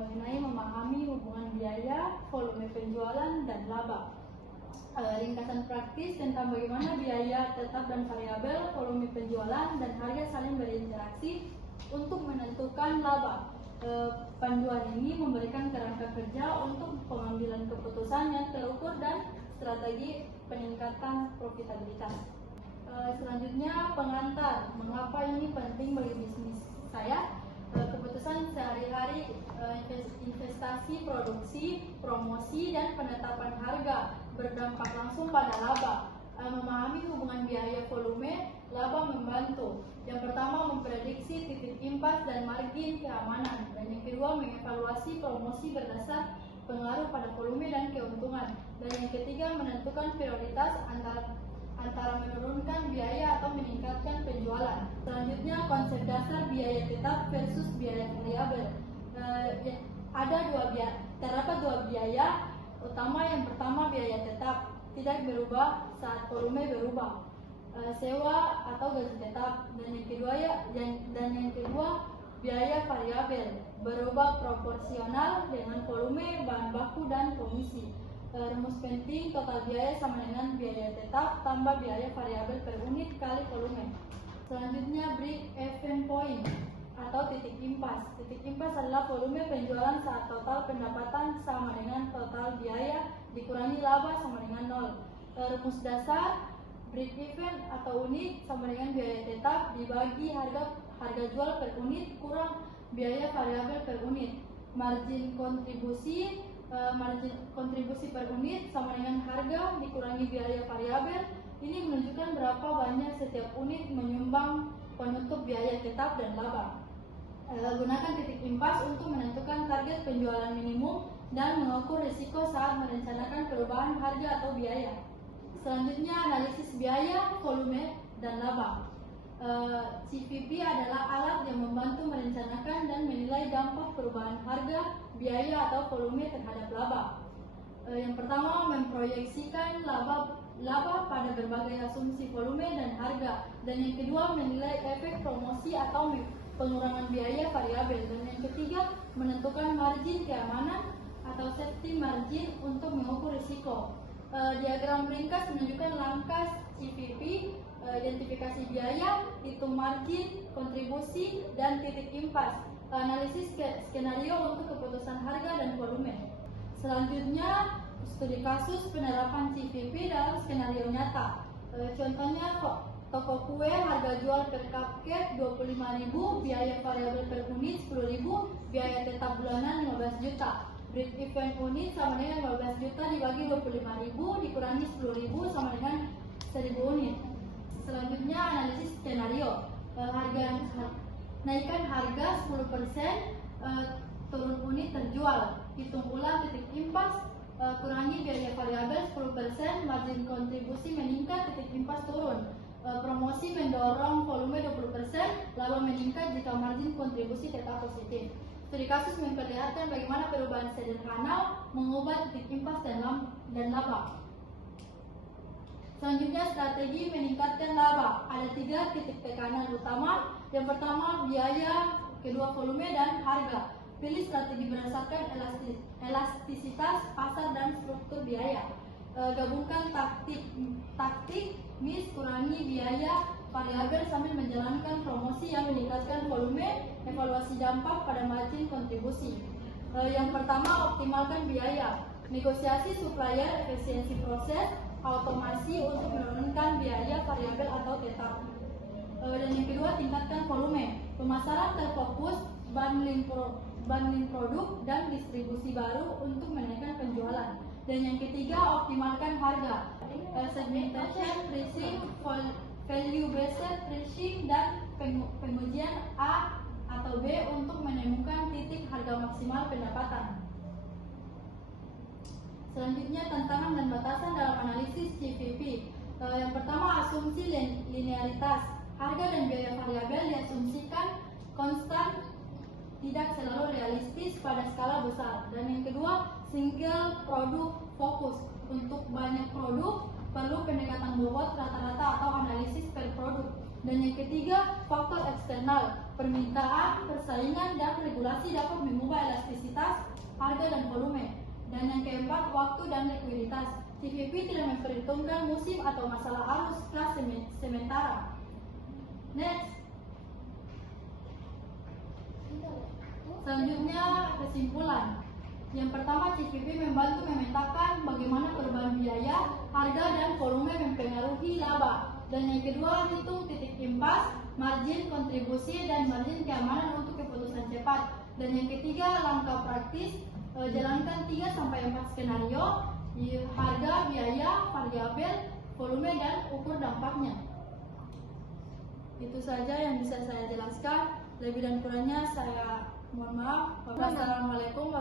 mengenai memahami hubungan biaya, volume penjualan, dan laba. Ringkasan praktis tentang bagaimana biaya tetap dan variabel, volume penjualan, dan harga saling berinteraksi untuk menentukan laba. Panduan ini memberikan kerangka kerja untuk pengambilan keputusan yang terukur dan strategi peningkatan profitabilitas. Selanjutnya pengantar, mengapa ini penting bagi bisnis saya. Keputusan sehari-hari, investasi, produksi, promosi, dan penetapan harga berdampak langsung pada laba. Memahami hubungan biaya volume laba membantu. Yang pertama, memprediksi titik impas dan margin keamanan, dan yang kedua, mengevaluasi promosi berdasar pengaruh pada volume dan keuntungan, dan yang ketiga, menentukan prioritas antara menurunkan biaya atau meningkatkan penjualan. Selanjutnya, konsep dasar biaya tetap versus biaya variabel. Terdapat dua biaya utama. Yang pertama, biaya tetap tidak berubah saat volume berubah, sewa atau gaji tetap, dan yang kedua biaya variabel, berubah proporsional dengan volume, bahan baku, dan komisi. Rumus penting, total biaya sama dengan biaya tetap tambah biaya variabel per unit kali volume. Selanjutnya, break even point atau titik impas. Titik impas adalah volume penjualan saat total pendapatan sama dengan total biaya dikurangi laba sama dengan 0. Rumus dasar, break even atau unit sama dengan biaya tetap dibagi harga jual per unit kurang biaya variabel per unit. Margin kontribusi per unit sama dengan harga dikurangi biaya variabel. Ini menunjukkan berapa banyak setiap unit menyumbang penutup biaya tetap dan laba. Gunakan titik impas untuk menentukan target penjualan minimum dan mengukur risiko saat merencanakan perubahan harga atau biaya. Selanjutnya, analisis biaya, volume, dan laba. CVP adalah alat yang membantu merencanakan dan menilai dampak perubahan harga, biaya, atau volume terhadap laba. Yang pertama, memproyeksikan laba pada berbagai asumsi volume dan harga, dan yang kedua, menilai efek promosi atau pengurangan biaya variabel, dan yang ketiga, menentukan margin keamanan atau safety margin untuk mengukur risiko. Diagram ringkas menunjukkan langkah CVP, identifikasi biaya, hitung margin, kontribusi, dan titik impas. Analisis skenario untuk keputusan harga dan volume. Selanjutnya, studi kasus penerapan CVP dalam skenario nyata. Contohnya, toko kue harga jual per cupcake 25.000, biaya variabel per unit 10.000, biaya tetap bulanan 15 juta. Break even unit sama dengan 15 juta dibagi 25.000 dikurangi 10.000 sama dengan 1.000 unit. Selanjutnya, analisis skenario. Naikkan harga 10%, turun unit terjual. Hitung ulang titik impas, kurangi biaya variabel 10%, margin kontribusi meningkat, titik impas turun. Promosi mendorong volume 20%, laba meningkat jika margin kontribusi tetap positif. Studi kasus memperlihatkan bagaimana perubahan sederhana mengubah titik impas dan laba. Selanjutnya, strategi meningkatkan laba. Ada 3 titik tekanan utama. Yang pertama, biaya, kedua volume, dan harga. Pilih strategi berdasarkan elastisitas pasar dan struktur biaya. Gabungkan taktik mis kurangi biaya variabel sambil menjalankan promosi yang meningkatkan volume, evaluasi dampak pada margin kontribusi. Yang pertama, optimalkan biaya. Negosiasi supplier, efisiensi proses, automasi untuk menurunkan biaya variabel atau tetap. Dan yang kedua, tingkatkan volume. Pemasaran terfokus, bundling produk, dan distribusi baru untuk menaikkan penjualan. Dan yang ketiga, optimalkan harga. Segmentation, pricing, value based pricing, dan pengujian A atau B untuk menemukan titik harga maksimal pendapatan. Selanjutnya, tantangan dan batasan dalam analisis CVP. Yang pertama, asumsi linearitas. Harga dan biaya variabel diasumsikan konstan, tidak selalu realistis pada skala besar. Dan yang kedua, single produk fokus. Untuk banyak produk perlu pendekatan bobot rata-rata atau analisis per produk. Dan yang ketiga, faktor eksternal, permintaan, persaingan, dan regulasi dapat mengubah elastisitas, harga, dan volume. Dan yang keempat, waktu dan likuiditas. CVP tidak memperhitungkan musim atau masalah arus kas sementara. Next. Selanjutnya, kesimpulan. Yang pertama, CVP membantu memetakan bagaimana perubahan biaya, harga, dan volume mempengaruhi laba. Dan yang kedua, hitung titik impas, margin kontribusi, dan margin keamanan untuk keputusan cepat. Dan yang ketiga, langkah praktis, jalankan 3-4 skenario, harga, biaya, variabel, volume, dan ukur dampaknya. Itu saja yang bisa saya jelaskan. Lebih dan kurangnya saya mohon maaf. Wassalamualaikum